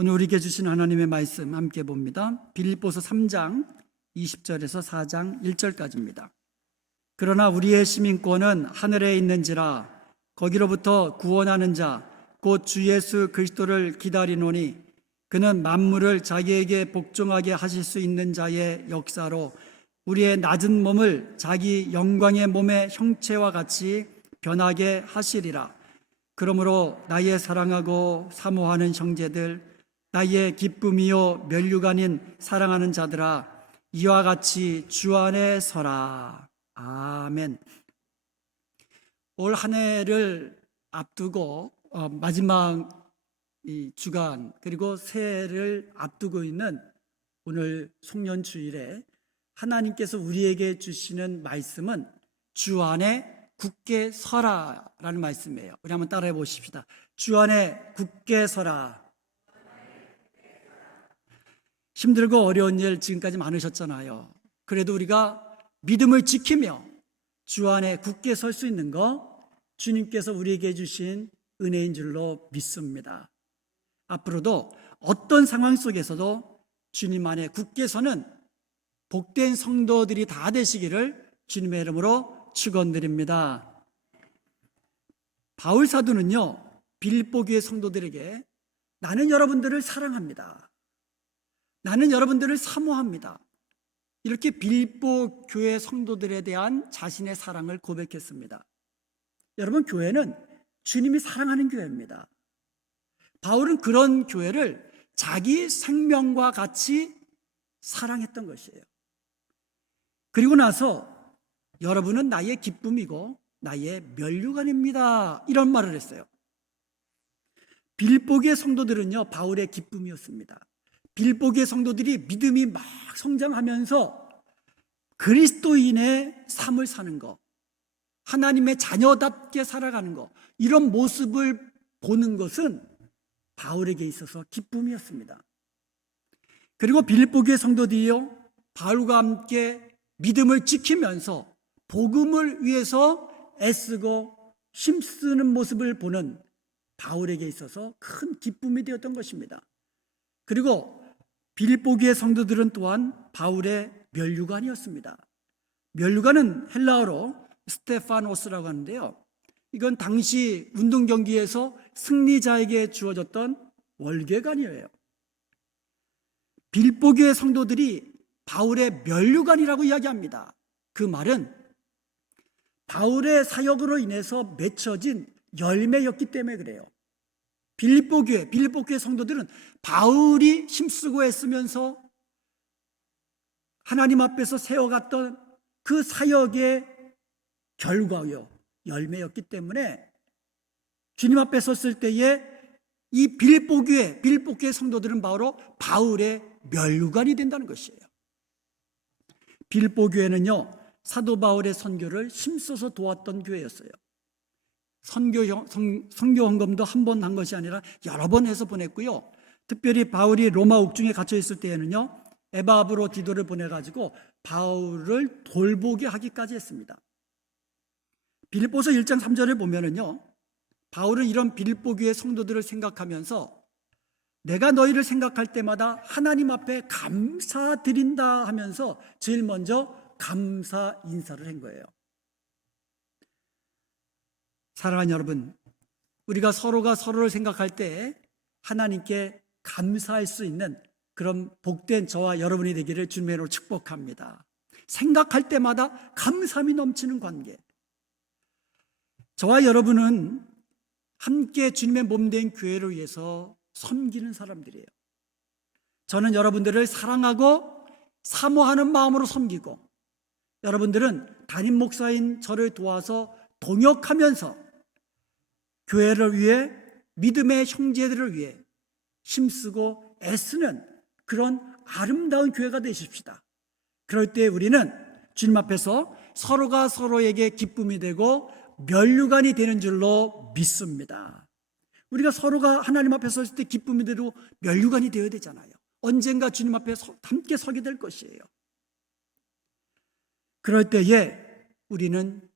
오늘 우리에게 주신 하나님의 말씀 함께 봅니다. 빌립보서 3장 20절에서 4장 1절까지입니다. 그러나 우리의 시민권은 하늘에 있는지라 거기로부터 구원하는 자 곧 주 예수 그리스도를 기다리노니 그는 만물을 자기에게 복종하게 하실 수 있는 자의 역사로 우리의 낮은 몸을 자기 영광의 몸의 형체와 같이 변하게 하시리라. 그러므로 나의 사랑하고 사모하는 형제들, 나의 기쁨이요 면류관인 사랑하는 자들아, 이와 같이 주 안에 서라. 아멘. 올 한 해를 앞두고 마지막 이 주간 그리고 새해를 앞두고 있는 오늘 송년주일에 하나님께서 우리에게 주시는 말씀은 주 안에 굳게 서라라는 말씀이에요. 우리 한번 따라해 보십시다. 주 안에 굳게 서라. 힘들고 어려운 일 지금까지 많으셨잖아요. 그래도 우리가 믿음을 지키며 주 안에 굳게 설 수 있는 거 주님께서 우리에게 주신 은혜인 줄로 믿습니다. 앞으로도 어떤 상황 속에서도 주님 안에 굳게 서는 복된 성도들이 다 되시기를 주님의 이름으로 축원드립니다. 바울 사도는요, 빌립보 교회 성도들에게 나는 여러분들을 사랑합니다. 나는 여러분들을 사모합니다. 이렇게 빌립보 교회 성도들에 대한 자신의 사랑을 고백했습니다. 여러분, 교회는 주님이 사랑하는 교회입니다. 바울은 그런 교회를 자기 생명과 같이 사랑했던 것이에요. 그리고 나서 여러분은 나의 기쁨이고 나의 면류관입니다. 이런 말을 했어요. 빌립보 교회 성도들은요, 바울의 기쁨이었습니다. 빌립보 교회 성도들이 믿음이 막 성장하면서 그리스도인의 삶을 사는 것, 하나님의 자녀답게 살아가는 것, 이런 모습을 보는 것은 바울에게 있어서 기쁨이었습니다. 그리고 빌립보 교회 성도들이요, 바울과 함께 믿음을 지키면서 복음을 위해서 애쓰고 힘쓰는 모습을 보는 바울에게 있어서 큰 기쁨이 되었던 것입니다. 그리고 빌립보 교회 성도들은 또한 바울의 면류관이었습니다. 면류관은 헬라어로 스테파노스라고 하는데요, 이건 당시 운동 경기에서 승리자에게 주어졌던 월계관이에요. 빌립보 교회 성도들이 바울의 면류관이라고 이야기합니다. 그 말은 바울의 사역으로 인해서 맺혀진 열매였기 때문에 그래요. 빌립보 교회 성도들은 바울이 힘쓰고 애쓰면서 하나님 앞에서 세워갔던 그 사역의 결과요, 열매였기 때문에 주님 앞에 섰을 때에 이 빌립보 교회 성도들은 바로 바울의 면류관이 된다는 것이에요. 빌립보 교회는요, 사도 바울의 선교를 힘써서 도왔던 교회였어요. 선교 헌금도 한 번 한 것이 아니라 여러 번 해서 보냈고요. 특별히 바울이 로마 옥중에 갇혀 있을 때에는요, 에바브로디도를 보내가지고 바울을 돌보게 하기까지 했습니다. 빌립보서 1장 3절에 보면은요, 바울은 이런 빌립보 교회 성도들을 생각하면서 내가 너희를 생각할 때마다 하나님 앞에 감사드린다 하면서 제일 먼저 감사 인사를 한 거예요. 사랑하는 여러분, 우리가 서로가 서로를 생각할 때 하나님께 감사할 수 있는 그런 복된 저와 여러분이 되기를 주님의 이름으로 축복합니다. 생각할 때마다 감사함이 넘치는 관계. 저와 여러분은 함께 주님의 몸된 교회를 위해서 섬기는 사람들이에요. 저는 여러분들을 사랑하고 사모하는 마음으로 섬기고, 여러분들은 담임 목사인 저를 도와서 동역하면서 교회를 위해, 믿음의 형제들을 위해 힘쓰고 애쓰는 그런 아름다운 교회가 되십시다. 그럴 때 우리는 주님 앞에서 서로가 서로에게 기쁨이 되고 면류관이 되는 줄로 믿습니다. 우리가 서로가 하나님 앞에 섰을 때 기쁨이 되고 면류관이 되어야 되잖아요. 언젠가 주님 앞에 함께 서게 될 것이에요. 그럴 때에 우리는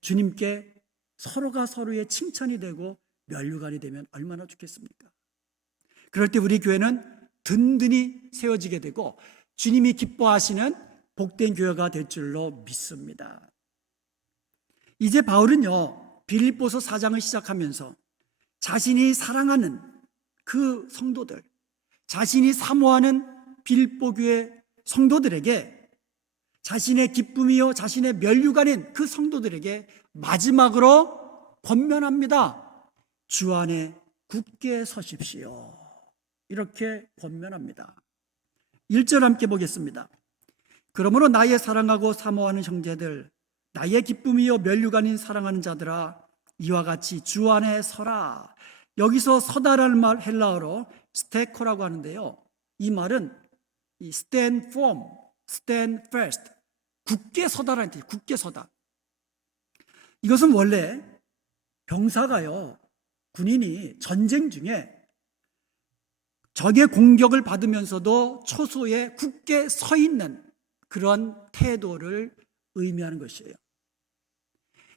주님께 서로가 서로의 칭찬이 되고 면류관이 되면 얼마나 좋겠습니까? 그럴 때 우리 교회는 든든히 세워지게 되고 주님이 기뻐하시는 복된 교회가 될 줄로 믿습니다. 이제 바울은요, 빌립보서 4장을 시작하면서 자신이 사랑하는 그 성도들, 자신이 사모하는 빌립보 교회 성도들에게 자신의 기쁨이요 자신의 면류관인 그 성도들에게 마지막으로 권면합니다. 주 안에 굳게 서십시오. 이렇게 권면합니다. 1절 함께 보겠습니다. 그러므로 나의 사랑하고 사모하는 형제들, 나의 기쁨이요 면류관인 사랑하는 자들아, 이와 같이 주 안에 서라. 여기서 서다라는 말 헬라어로 스테코라고 하는데요, 이 말은 이 stand firm, stand fast, 굳게 서다라는 뜻이에요. 굳게 서다. 이것은 원래 병사가요, 군인이 전쟁 중에 적의 공격을 받으면서도 초소에 굳게 서 있는 그런 태도를 의미하는 것이에요.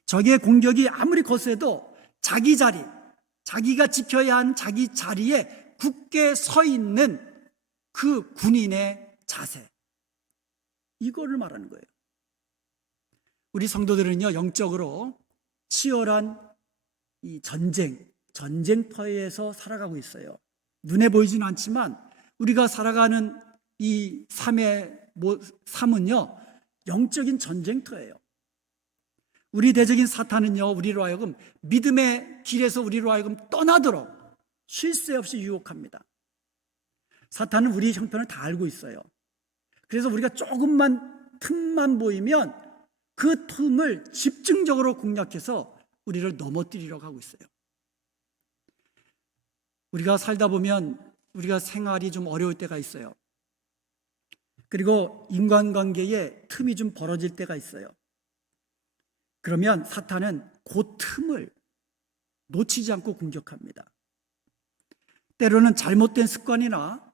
적의 공격이 아무리 거세도 자기 자리, 자기가 지켜야 한 자기 자리에 굳게 서 있는 그 군인의 자세, 이거를 말하는 거예요. 우리 성도들은요, 영적으로 치열한 이 전쟁터에서 살아가고 있어요. 눈에 보이지는 않지만 우리가 살아가는 이 삶은요, 영적인 전쟁터예요. 우리 대적인 사탄은요, 우리로 하여금 믿음의 길에서 우리로 하여금 떠나도록 쉴 새 없이 유혹합니다. 사탄은 우리의 형편을 다 알고 있어요. 그래서 우리가 조금만 틈만 보이면 그 틈을 집중적으로 공략해서 우리를 넘어뜨리려고 하고 있어요. 우리가 살다 보면 우리가 생활이 좀 어려울 때가 있어요. 그리고 인간관계에 틈이 좀 벌어질 때가 있어요. 그러면 사탄은 그 틈을 놓치지 않고 공격합니다. 때로는 잘못된 습관이나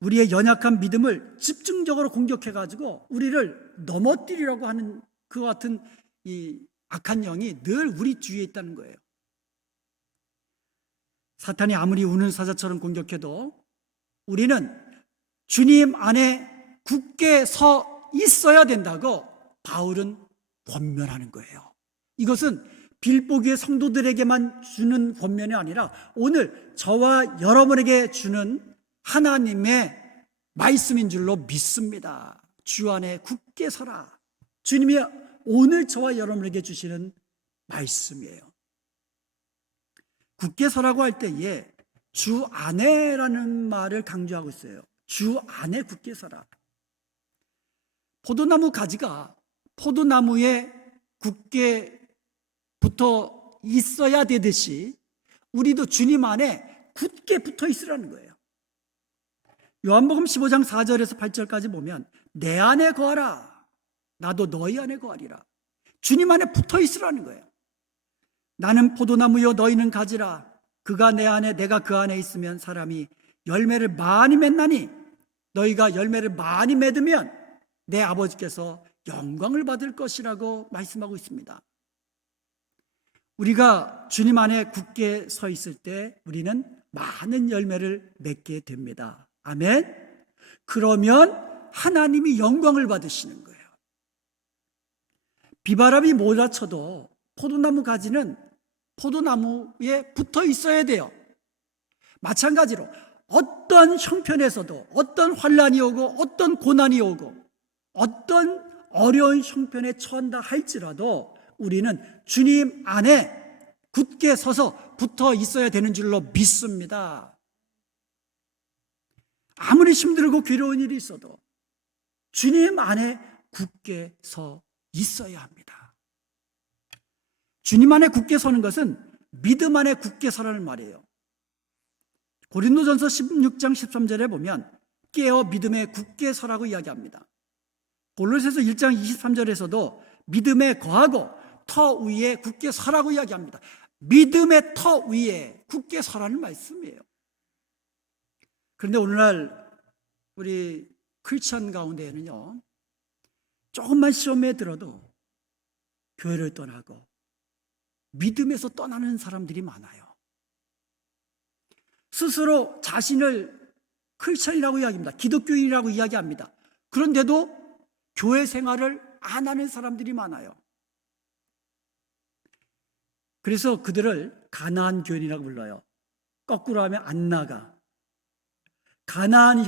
우리의 연약한 믿음을 집중적으로 공격해가지고 우리를 넘어뜨리려고 하는 그 같은 이 악한 영이 늘 우리 주위에 있다는 거예요. 사탄이 아무리 우는 사자처럼 공격해도 우리는 주님 안에 굳게 서 있어야 된다고 바울은 권면하는 거예요. 이것은 빌립보 교회 성도들에게만 주는 권면이 아니라 오늘 저와 여러분에게 주는 하나님의 말씀인 줄로 믿습니다. 주 안에 굳게 서라. 주님이 오늘 저와 여러분에게 주시는 말씀이에요. 굳게 서라고 할 때에 주 안에라는 말을 강조하고 있어요. 주 안에 굳게 서라. 포도나무 가지가 포도나무에 굳게 붙어 있어야 되듯이 우리도 주님 안에 굳게 붙어 있으라는 거예요. 요한복음 15장 4절에서 8절까지 보면 내 안에 거하라. 나도 너희 안에 거하리라. 주님 안에 붙어 있으라는 거예요. 나는 포도나무요 너희는 가지라. 그가 내 안에 내가 그 안에 있으면 사람이 열매를 많이 맺나니 너희가 열매를 많이 맺으면 내 아버지께서 영광을 받을 것이라고 말씀하고 있습니다. 우리가 주님 안에 굳게 서 있을 때 우리는 많은 열매를 맺게 됩니다. 아멘. 그러면 하나님이 영광을 받으시는 거예요. 비바람이 몰아쳐도 포도나무 가지는 포도나무에 붙어 있어야 돼요. 마찬가지로 어떤 형편에서도 어떤 환난이 오고 어떤 고난이 오고 어떤 어려운 형편에 처한다 할지라도 우리는 주님 안에 굳게 서서 붙어 있어야 되는 줄로 믿습니다. 아무리 힘들고 괴로운 일이 있어도 주님 안에 굳게 서 있어야 합니다. 주님 안에 굳게 서는 것은 믿음 안에 굳게 서라는 말이에요. 고린도전서 16장 13절에 보면 깨어 믿음에 굳게 서라고 이야기합니다. 골로새서 1장 23절에서도 믿음에 거하고 터 위에 굳게 서라고 이야기합니다. 믿음의 터 위에 굳게 서라는 말씀이에요. 그런데 오늘날 우리 크리스천 가운데에는요, 조금만 시험에 들어도 교회를 떠나고 믿음에서 떠나는 사람들이 많아요. 스스로 자신을 크리스천이라고 이야기합니다. 기독교인이라고 이야기합니다. 그런데도 교회 생활을 안 하는 사람들이 많아요. 그래서 그들을 가나안 교인이라고 불러요. 거꾸로 하면 안 나가. 가나안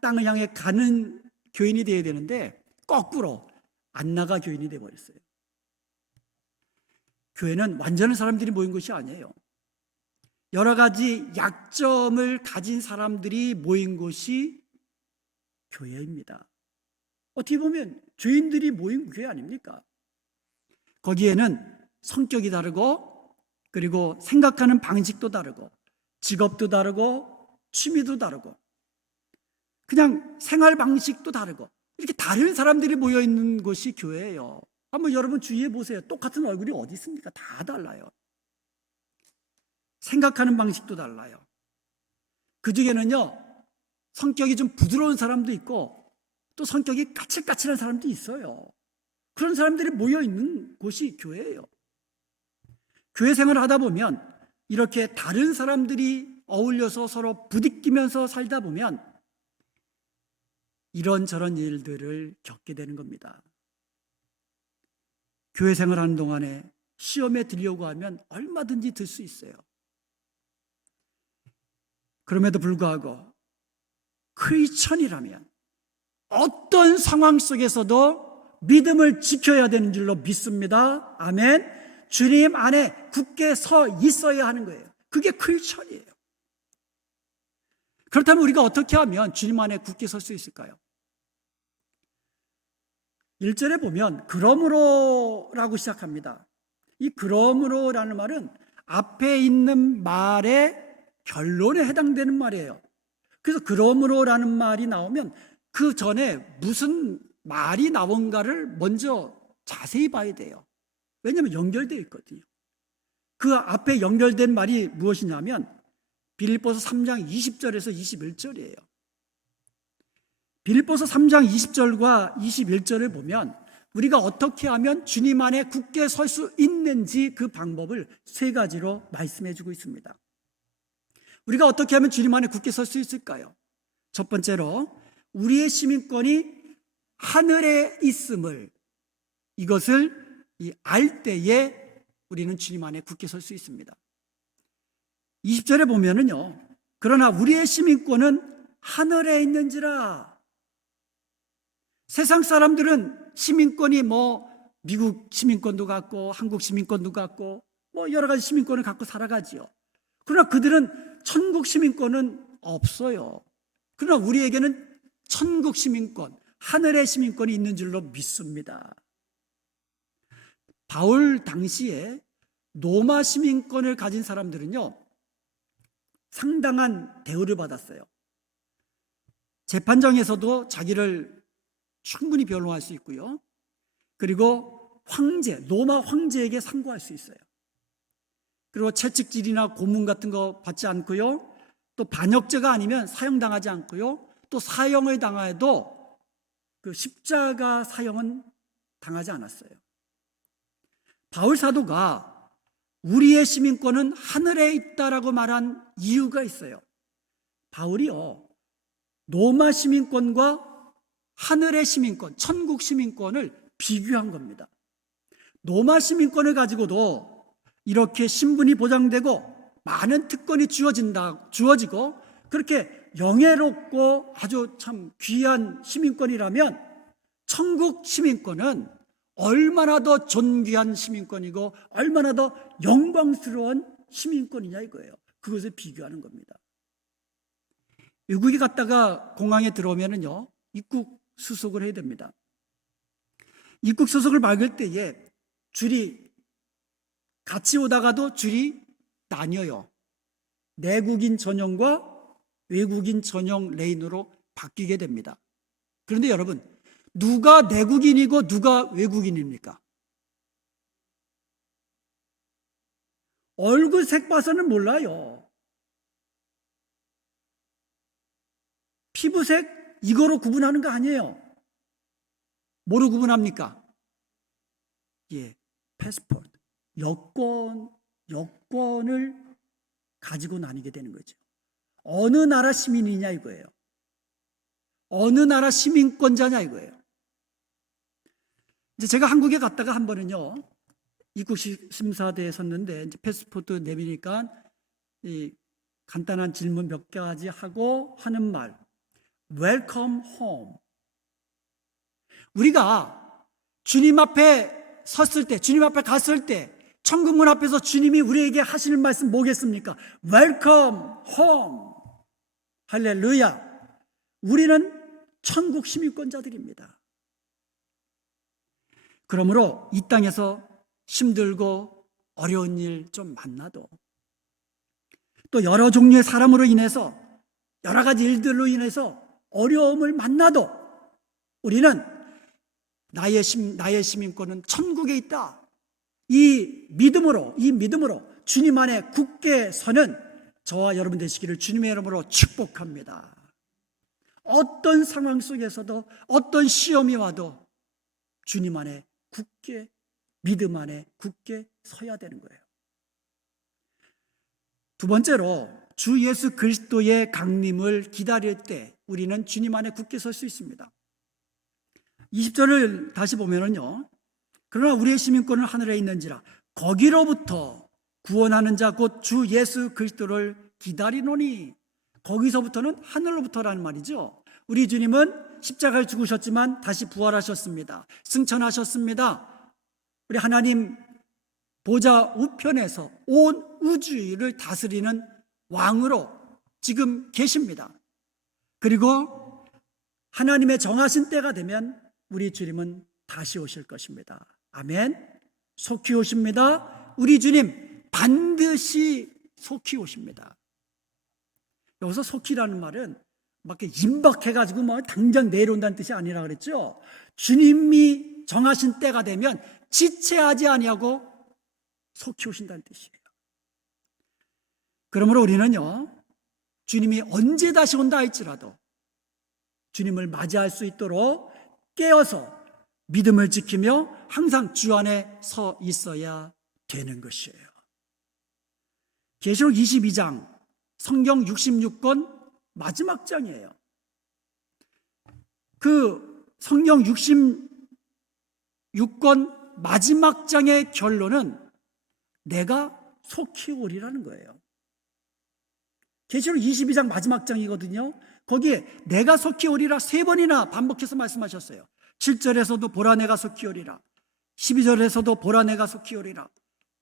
땅을 향해 가는 교인이 되어야 되는데 거꾸로 안 나가 교인이 되어버렸어요. 교회는 완전한 사람들이 모인 것이 아니에요. 여러 가지 약점을 가진 사람들이 모인 곳이 교회입니다. 어떻게 보면 죄인들이 모인 교회 아닙니까? 거기에는 성격이 다르고, 그리고 생각하는 방식도 다르고, 직업도 다르고, 취미도 다르고, 그냥 생활 방식도 다르고, 이렇게 다른 사람들이 모여 있는 곳이 교회예요. 한번 여러분 주위에 보세요. 똑같은 얼굴이 어디 있습니까? 다 달라요. 생각하는 방식도 달라요. 그 중에는요, 성격이 좀 부드러운 사람도 있고, 또 성격이 까칠까칠한 사람도 있어요. 그런 사람들이 모여 있는 곳이 교회예요. 교회 생활을 하다 보면 이렇게 다른 사람들이 어울려서 서로 부딪히면서 살다 보면 이런저런 일들을 겪게 되는 겁니다. 교회 생활하는 동안에 시험에 들려고 하면 얼마든지 들 수 있어요. 그럼에도 불구하고 크리스천이라면 어떤 상황 속에서도 믿음을 지켜야 되는 줄로 믿습니다. 아멘. 주님 안에 굳게 서 있어야 하는 거예요. 그게 크리스천이에요. 그렇다면 우리가 어떻게 하면 주님 안에 굳게 설 수 있을까요? 1절에 보면 그러므로라고 시작합니다. 이 그러므로라는 말은 앞에 있는 말의 결론에 해당되는 말이에요. 그래서 그러므로라는 말이 나오면 그 전에 무슨 말이 나온가를 먼저 자세히 봐야 돼요. 왜냐하면 연결되어 있거든요. 그 앞에 연결된 말이 무엇이냐면 빌립보서 3장 20절에서 21절이에요. 빌립보서 3장 20절과 21절을 보면 우리가 어떻게 하면 주님 안에 굳게 설 수 있는지 그 방법을 세 가지로 말씀해 주고 있습니다. 우리가 어떻게 하면 주님 안에 굳게 설 수 있을까요? 첫 번째로 우리의 시민권이 하늘에 있음을, 이것을 알 때에 우리는 주님 안에 굳게 설 수 있습니다. 20절에 보면은요, 그러나 우리의 시민권은 하늘에 있는지라. 세상 사람들은 시민권이 미국 시민권도 갖고 한국 시민권도 갖고 여러 가지 시민권을 갖고 살아가지요. 그러나 그들은 천국 시민권은 없어요. 그러나 우리에게는 천국 시민권, 하늘의 시민권이 있는 줄로 믿습니다. 바울 당시에 로마 시민권을 가진 사람들은요, 상당한 대우를 받았어요. 재판정에서도 자기를 충분히 변호할 수 있고요. 그리고 로마 황제에게 상고할 수 있어요. 그리고 채찍질이나 고문 같은 거 받지 않고요. 또 반역죄가 아니면 사형당하지 않고요. 또 사형을 당해도 그 십자가 사형은 당하지 않았어요. 바울 사도가 우리의 시민권은 하늘에 있다라고 말한 이유가 있어요. 바울이요, 로마 시민권과 하늘의 시민권, 천국 시민권을 비교한 겁니다. 로마 시민권을 가지고도 이렇게 신분이 보장되고 많은 특권이 주어지고 그렇게 영예롭고 아주 참 귀한 시민권이라면 천국 시민권은 얼마나 더 존귀한 시민권이고 얼마나 더 영광스러운 시민권이냐 이거예요. 그것을 비교하는 겁니다. 외국에 갔다가 공항에 들어오면은요, 입국 수속을 해야 됩니다. 입국 수속을 막을 때에 줄이 같이 오다가도 줄이 나뉘어요. 내국인 전용과 외국인 전용 레인으로 바뀌게 됩니다. 그런데 여러분, 누가 내국인이고 누가 외국인입니까? 얼굴색 봐서는 몰라요. 피부색 이거로 구분하는 거 아니에요. 뭐로 구분합니까? 패스포트, 여권을 가지고 나뉘게 되는 거죠. 어느 나라 시민이냐 이거예요. 어느 나라 시민권자냐 이거예요. 이제 제가 한국에 갔다가 한 번은요, 입국 심사대에 섰는데 이제 패스포트 내미니까 이 간단한 질문 몇 가지 하고 하는 말, Welcome home. 우리가 주님 앞에 섰을 때, 주님 앞에 갔을 때, 천국문 앞에서 주님이 우리에게 하시는 말씀 뭐겠습니까? Welcome home. 할렐루야. 우리는 천국 시민권자들입니다. 그러므로 이 땅에서 힘들고 어려운 일 좀 만나도, 또 여러 종류의 사람으로 인해서, 여러 가지 일들로 인해서 어려움을 만나도 우리는 나의 시민권은 천국에 있다. 이 믿음으로 주님 안에 굳게 서는 저와 여러분 되시기를 주님의 이름으로 축복합니다. 어떤 상황 속에서도, 어떤 시험이 와도 주님 안에 굳게, 믿음 안에 굳게 서야 되는 거예요. 두 번째로, 주 예수 그리스도의 강림을 기다릴 때 우리는 주님 안에 굳게 설 수 있습니다. 20절을 다시 보면은요, 그러나 우리의 시민권은 하늘에 있는지라 거기로부터 구원하는 자 곧 주 예수 그리스도를 기다리노니. 거기서부터는 하늘로부터라는 말이죠. 우리 주님은 십자가를 죽으셨지만 다시 부활하셨습니다. 승천하셨습니다. 우리 하나님 보좌 우편에서 온 우주를 다스리는 왕으로 지금 계십니다. 그리고 하나님의 정하신 때가 되면 우리 주님은 다시 오실 것입니다. 아멘. 속히 오십니다. 우리 주님 반드시 속히 오십니다. 여기서 속히라는 말은 막 임박해가지고 뭐 당장 내려온다는 뜻이 아니라 그랬죠. 주님이 정하신 때가 되면 지체하지 아니하고 속히 오신다는 뜻이에요. 그러므로 우리는요, 주님이 언제 다시 온다 할지라도 주님을 맞이할 수 있도록 깨어서 믿음을 지키며 항상 주 안에 서 있어야 되는 것이에요. 계시록 22장, 성경 66권 마지막 장이에요. 그 성경 66권 마지막 장의 결론은 내가 속히 오리라는 거예요. 계시록 22장 마지막 장이거든요. 거기에 내가 속히 오리라 3번이나 반복해서 말씀하셨어요. 7절에서도 보라 내가 속히 오리라, 12절에서도 보라 내가 속히 오리라,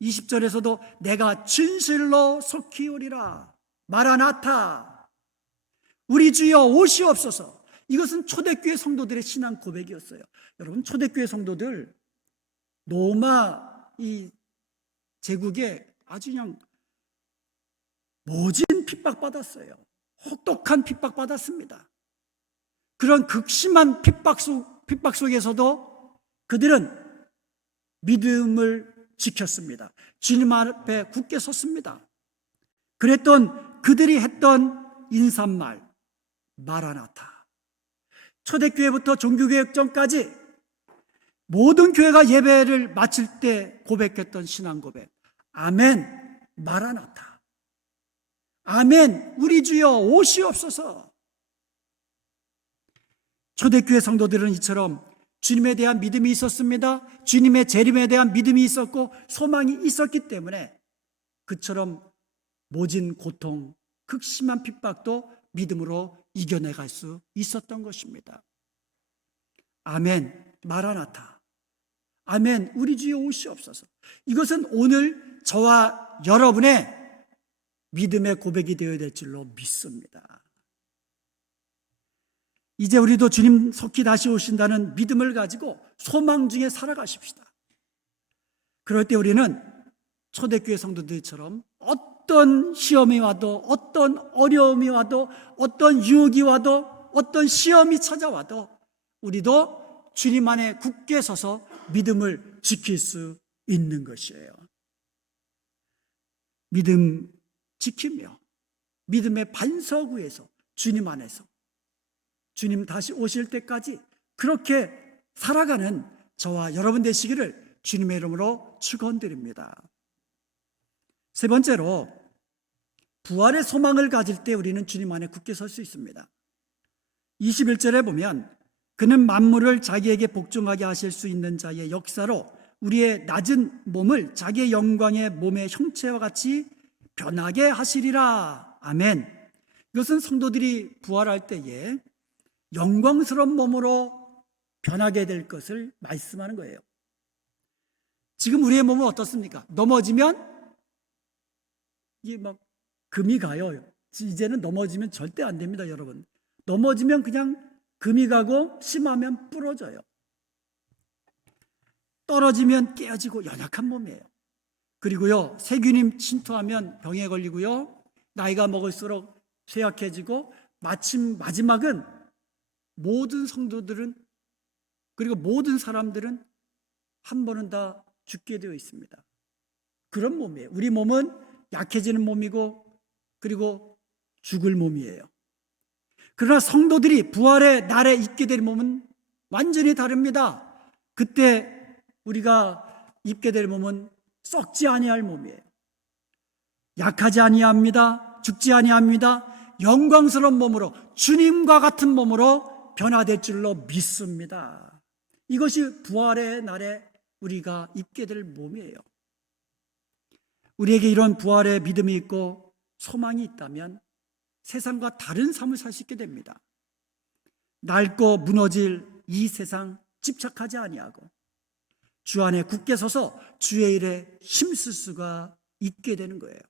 20절에서도 내가 진실로 속히 오리라. 마라나타, 우리 주여 오시옵소서. 이것은 초대교회 성도들의 신앙 고백이었어요. 여러분, 초대교회 성도들 로마 이 제국에 아주 그냥 모진 핍박받았어요. 혹독한 핍박받았습니다. 그런 극심한 핍박 속에서도 그들은 믿음을 지켰습니다. 주님 앞에 굳게 섰습니다. 그랬던 그들이 했던 인사말 마라나타. 초대교회부터 종교개혁 전까지 모든 교회가 예배를 마칠 때 고백했던 신앙 고백, 아멘 마라나타, 아멘 우리 주여 오시옵소서. 초대교회 성도들은 이처럼 주님에 대한 믿음이 있었습니다. 주님의 재림에 대한 믿음이 있었고 소망이 있었기 때문에 그처럼 모진 고통, 극심한 핍박도 믿음으로 이겨내갈 수 있었던 것입니다. 아멘 마라나타, 아멘 우리 주여 오시옵소서. 이것은 오늘 저와 여러분의 믿음의 고백이 되어야 될 줄로 믿습니다. 이제 우리도 주님 속히 다시 오신다는 믿음을 가지고 소망 중에 살아가십시다. 그럴 때 우리는 초대교회 성도들처럼 어떤 시험이 와도, 어떤 어려움이 와도, 어떤 유혹이 와도, 어떤 시험이 찾아와도 우리도 주님 안에 굳게 서서 믿음을 지킬 수 있는 것이에요. 믿음 지키며 믿음의 반석 위에서 주님 안에서 주님 다시 오실 때까지 그렇게 살아가는 저와 여러분 되시기를 주님의 이름으로 축원드립니다. 세 번째로, 부활의 소망을 가질 때 우리는 주님 안에 굳게 설 수 있습니다. 21절에 보면 그는 만물을 자기에게 복종하게 하실 수 있는 자의 역사로 우리의 낮은 몸을 자기의 영광의 몸의 형체와 같이 변하게 하시리라. 아멘. 이것은 성도들이 부활할 때에 영광스러운 몸으로 변하게 될 것을 말씀하는 거예요. 지금 우리의 몸은 어떻습니까? 넘어지면 이게 막 금이 가요. 이제는 넘어지면 절대 안 됩니다, 여러분. 넘어지면 그냥 금이 가고 심하면 부러져요. 떨어지면 깨어지고 연약한 몸이에요. 그리고요, 세균이 침투하면 병에 걸리고요, 나이가 먹을수록 쇠약해지고 마침 마지막은 모든 성도들은 그리고 모든 사람들은 한 번은 다 죽게 되어 있습니다. 그런 몸이에요. 우리 몸은 약해지는 몸이고 그리고 죽을 몸이에요. 그러나 성도들이 부활의 날에 입게 될 몸은 완전히 다릅니다. 그때 우리가 입게 될 몸은 썩지 아니할 몸이에요. 약하지 아니합니다. 죽지 아니합니다. 영광스러운 몸으로 주님과 같은 몸으로 변화될 줄로 믿습니다. 이것이 부활의 날에 우리가 입게 될 몸이에요. 우리에게 이런 부활의 믿음이 있고 소망이 있다면 세상과 다른 삶을 살 수 있게 됩니다. 낡고 무너질 이 세상 집착하지 아니하고 주 안에 굳게 서서 주의 일에 힘쓸 수가 있게 되는 거예요.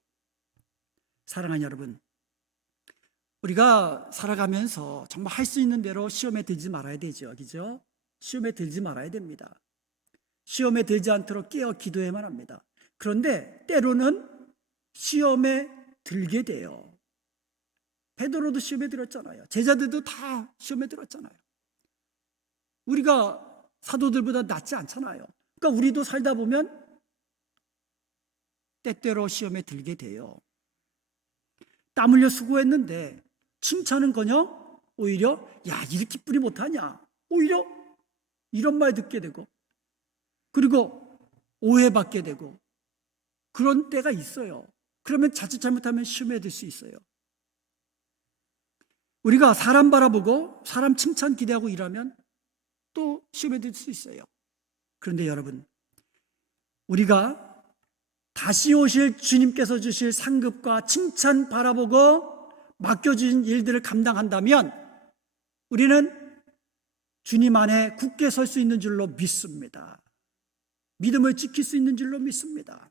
사랑하는 여러분, 우리가 살아가면서 정말 할 수 있는 대로 시험에 들지 말아야 되죠. 그죠? 시험에 들지 말아야 됩니다. 시험에 들지 않도록 깨어 기도해야만 합니다. 그런데 때로는 시험에 들게 돼요. 베드로도 시험에 들었잖아요. 제자들도 다 시험에 들었잖아요. 우리가 사도들보다 낫지 않잖아요. 그러니까 우리도 살다 보면 때때로 시험에 들게 돼요. 땀 흘려 수고했는데 칭찬은커녕 오히려 야 이렇게 뿌리 못하냐, 오히려 이런 말 듣게 되고 그리고 오해받게 되고 그런 때가 있어요. 그러면 자칫 잘못하면 시험에 들 수 있어요. 우리가 사람 바라보고 사람 칭찬 기대하고 일하면 또 시험에 들 수 있어요. 그런데 여러분, 우리가 다시 오실 주님께서 주실 상급과 칭찬 바라보고 맡겨진 일들을 감당한다면 우리는 주님 안에 굳게 설 수 있는 줄로 믿습니다. 믿음을 지킬 수 있는 줄로 믿습니다.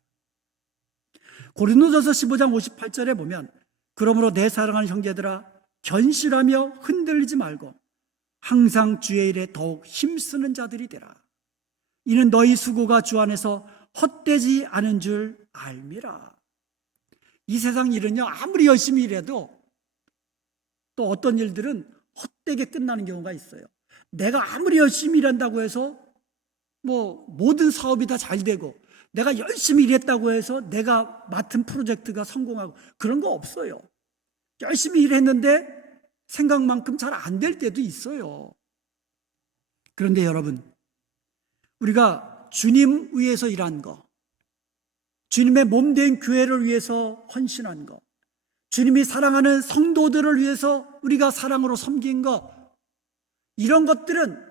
고린도전서 15장 58절에 보면 그러므로 내 사랑하는 형제들아 견실하며 흔들리지 말고 항상 주의 일에 더욱 힘쓰는 자들이 되라. 이는 너희 수고가 주 안에서 헛되지 않은 줄 알미라. 이 세상 일은요, 아무리 열심히 일해도 또 어떤 일들은 헛되게 끝나는 경우가 있어요. 내가 아무리 열심히 일한다고 해서 모든 사업이 다 잘 되고 내가 열심히 일했다고 해서 내가 맡은 프로젝트가 성공하고 그런 거 없어요. 열심히 일했는데 생각만큼 잘 안 될 때도 있어요. 그런데 여러분, 우리가 주님 위해서 일한 거, 주님의 몸된 교회를 위해서 헌신한 거, 주님이 사랑하는 성도들을 위해서 우리가 사랑으로 섬긴 거, 이런 것들은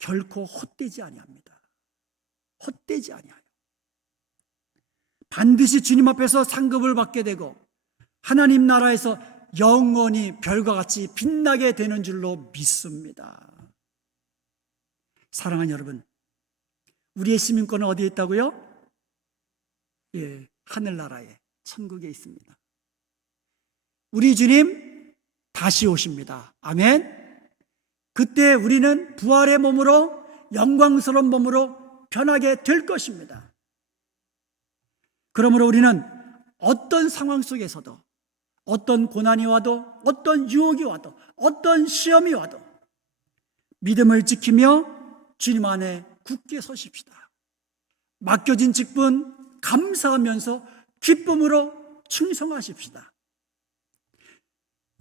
결코 헛되지 아니합니다. 헛되지 아니하요. 반드시 주님 앞에서 상급을 받게 되고 하나님 나라에서 영원히 별과 같이 빛나게 되는 줄로 믿습니다. 사랑하는 여러분, 우리의 시민권은 어디에 있다고요? 예, 하늘나라에, 천국에 있습니다. 우리 주님 다시 오십니다. 아멘. 그때 우리는 부활의 몸으로 영광스러운 몸으로 변하게 될 것입니다. 그러므로 우리는 어떤 상황 속에서도 어떤 고난이 와도 어떤 유혹이 와도 어떤 시험이 와도 믿음을 지키며 주님 안에 굳게 서십시다. 맡겨진 직분 감사하면서 기쁨으로 충성하십시다.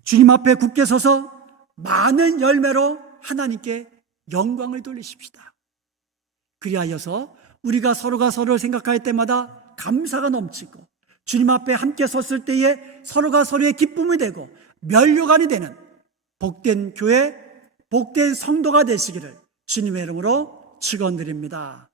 주님 앞에 굳게 서서 많은 열매로 하나님께 영광을 돌리십시다. 그리하여서 우리가 서로가 서로를 생각할 때마다 감사가 넘치고 주님 앞에 함께 섰을 때에 서로가 서로의 기쁨이 되고 면류관이 되는 복된 교회, 복된 성도가 되시기를 주님의 이름으로 축원드립니다.